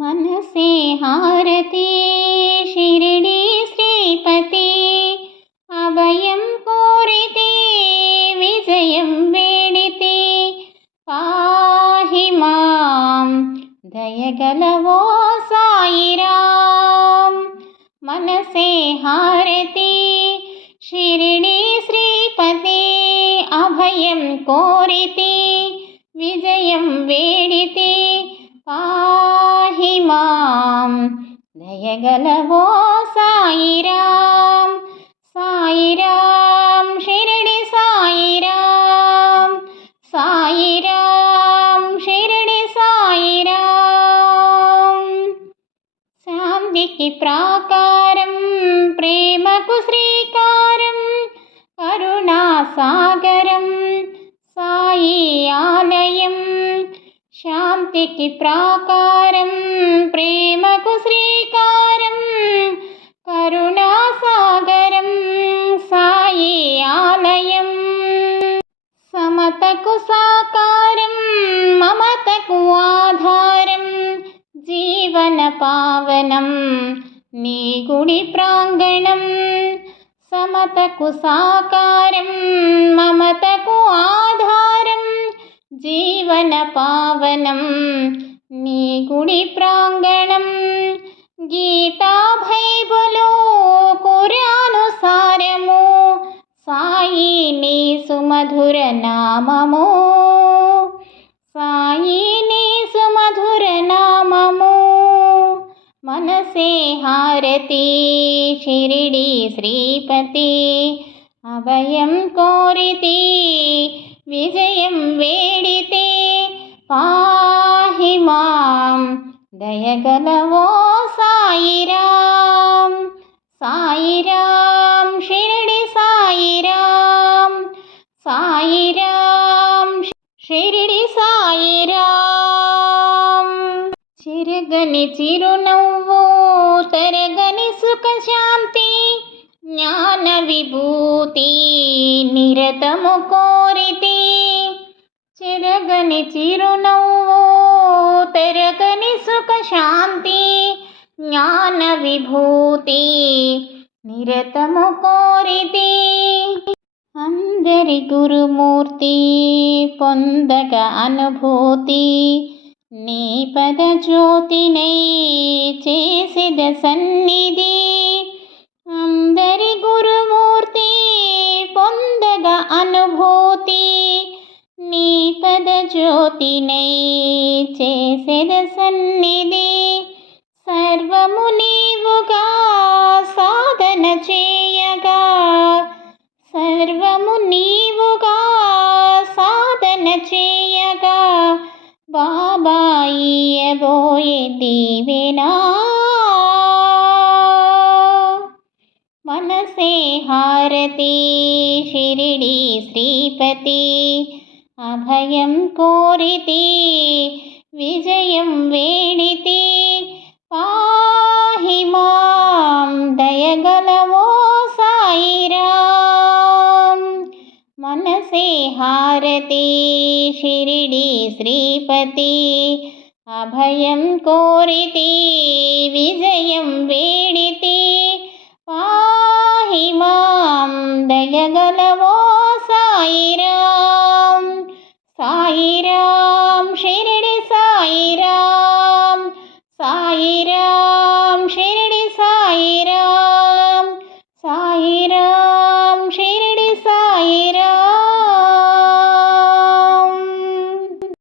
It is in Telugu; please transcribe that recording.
मनसे हारते शिरडि श्रीपते अभयं पोरिते विजयं वेडिते पाहि मां दयगलवो सायिरां मनसे हारते शिरडि श्रीपते अभयं कोरिते विजयं वेडिते जगलवो साईराम साईराम शिरडि सायि राम सायि राम शिरडि सायि राकारं प्रेमकुश्रीकारम् अरुणासागरं सायि आलयं। शान्तिकी प्राकारं प्रेम साकारं ममत कु जीवनपावनं नीगुणिप्राङ्गणं समतकुसाकारं ममत कु आधारं जीवनपावनं निगुडिप्राङ्गणं गीताभैबलो कुरानुसारमु सायिनी सुमधुरनाममो। నీ సుమధుర నామము. మనసే హారతి షిరిడి శ్రీపతి. అభయం కోరితి విజయం వేడితే పాహి మాం దయగలవో సాయిరా. చిరగని చిరునవ్వు తరగని సుఖశాంతి జ్ఞాన విభూతి నిరతము కోరితి. చెరగని చిరునవ్వు తెరగని సుఖశాంతి జ్ఞాన విభూతి నిరతము కోరితి. అందరి గురుమూర్తి పొందగ అనుభూతి నీ పద జ్యోతినై చేసిద సన్నిధి. అందరి గురుమూర్తి పొందగ అనుభూతి. నీ పద జ్యోతినై చేసిద సన్నిధి. సర్వము నీవుగా సాధన చేయగా. సర్వము నీవుగా సాధన చేయగా. బాబాయియబోయే దీవెనా? మనసే హారతి షిరిడి శ్రీపతి. అభయం కోరితి విజయం వేడితి. పాహిమా पार्वती शिरिडि श्रीपति अभयं कोरिति विजयं वेडिति पाहि मां दयगलवो सायिरां सायिराम